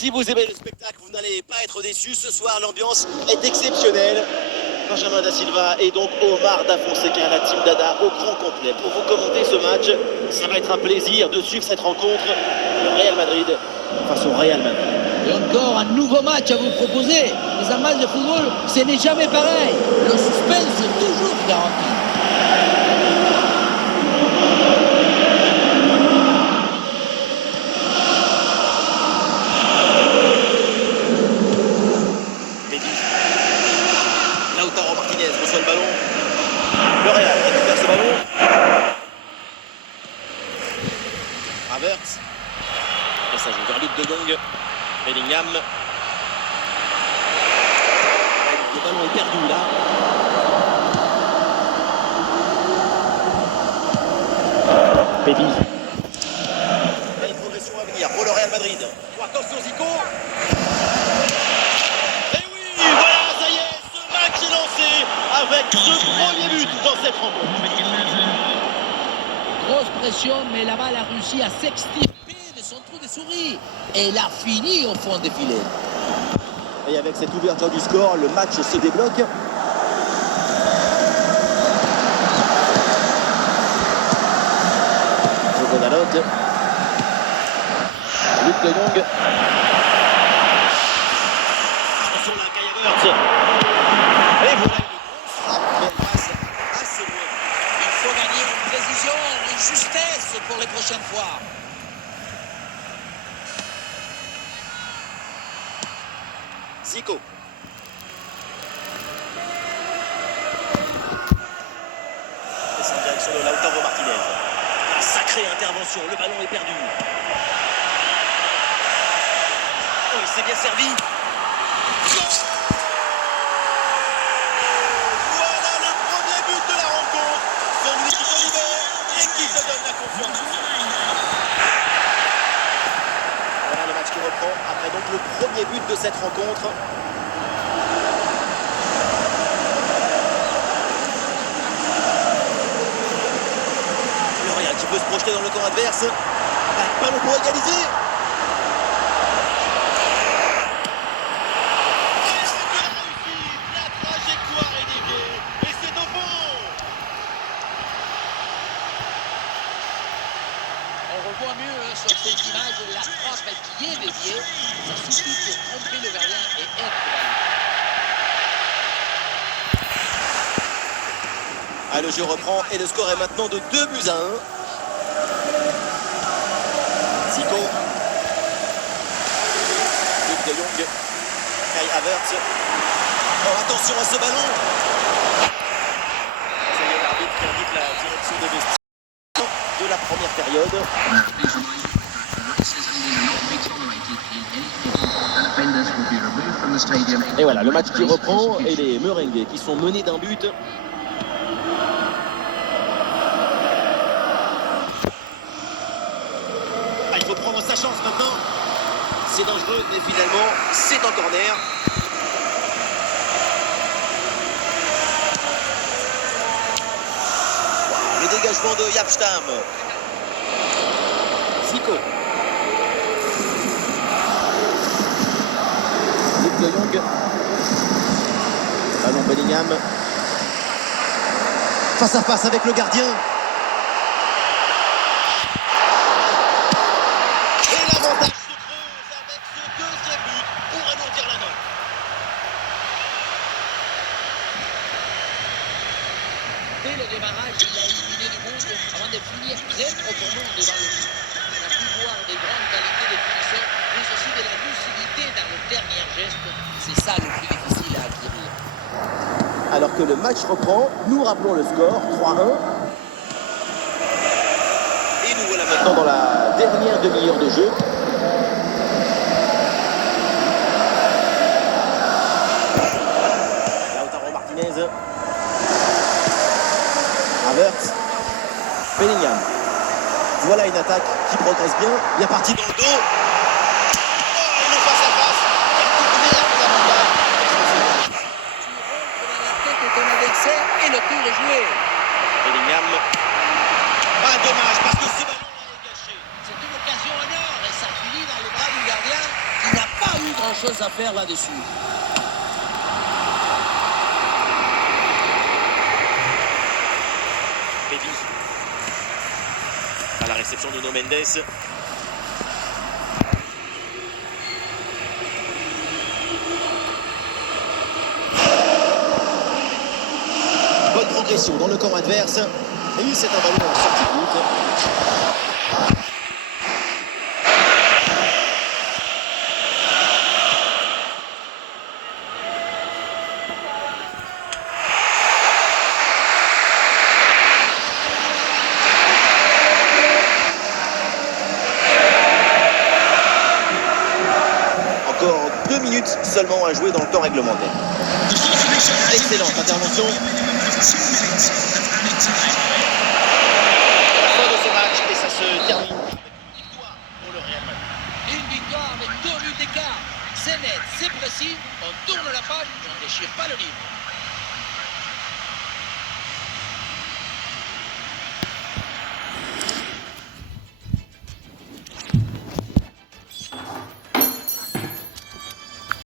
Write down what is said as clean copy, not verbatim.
Si vous aimez le spectacle, vous n'allez pas être déçus. Ce soir, l'ambiance est exceptionnelle. Benjamin Da Silva et donc Omar Da Fonseca, la team Dada au grand complet. Pour vous commenter ce match, ça va être un plaisir de suivre cette rencontre. Le Real Madrid face au Real Madrid. Et encore un nouveau match à vous proposer. Les amateurs de football, ce n'est jamais pareil. Le suspense est toujours garanti. Lautaro Martinez reçoit le ballon. Le Real récupère ce ballon. Havertz. Et ça joue vers Luc de Jong. Bellingham. Le ballon est perdu là. Pépi. Belle progression à venir pour le Real Madrid. Attention Zico. Et oui, voilà, ça y est, ce match est lancé avec ce premier but dans cette rencontre. Grosse pression, mais la balle a réussi à s'extirper de son trou de souris. Et elle a fini au fond des filets. Et avec cette ouverture du score, le match se débloque. Jogo Dalot. Luc de Jong. Attention là, Kai Havertz. Et voilà une grosse frappe, mais passe assez loin. Il faut gagner une précision, une justesse pour les prochaines fois. Zico. Et c'est en direction de Lautaro Martinez. La sacrée intervention, le ballon est perdu. Oh, il s'est bien servi. Voilà le premier but de la rencontre. Celui qui te libère et qui te donne la confiance. Voilà le match qui reprend après donc le premier but de cette rencontre. Le Real qui peut se projeter dans le camp adverse. Un ballon pour égaliser. La trajectoire est déviée et c'est au fond. On revoit mieux sur cette image la frappe qui est déviée. Ça suffit pour tromper le gardien et être valide. Ah, le jeu reprend et le score est maintenant de 2-1. Zico. Luc de Jong. Kai Havertz. Oh, attention à ce ballon. C'est l'arbitre qui indique la direction de vestiaire de la première période. Et voilà, le match qui reprend et les Merengues qui sont menés d'un but. Ah, il faut prendre sa chance maintenant. C'est dangereux, mais finalement, c'est en corner. Wow, le dégagement de Yapstam. Zico. Luc de Jong. Ballon Bellingham. Face à face avec le gardien. Et l'avantage se creuse avec ce deuxième but pour alourdir la note. Dès le démarrage, il a éliminé du monde avant de finir très profondément devant le but. On a pu voir des grandes qualités de finition, mais aussi de la lucidité dans le dernier geste. C'est ça le plus difficile à acquérir. Alors que le match reprend, nous rappelons le score 3-1. Et nous voilà maintenant dans la dernière demi-heure de jeu. Lautaro Martinez. Havertz. Bellingham. Voilà une attaque qui progresse bien partie dans le dos. Oh, et le face à face. Ton adversaire et le tour est joué. Bellingham. Ah, dommage parce que ce ballon est gâché. C'est une occasion en or et ça finit dans les bras du gardien qui n'a faire là-dessus. Baby. À la réception de Nuno Mendes. Bonne progression dans le camp adverse. Et c'est un ballon en sortie de route. Encore 2 minutes seulement à jouer dans le temps réglementaire. Excellente intervention. Fin de ce match et ça se termine avec une victoire pour le Real Madrid. Une victoire avec 2 buts d'écart. C'est net, c'est précis. On tourne la page et on ne déchire pas le livre.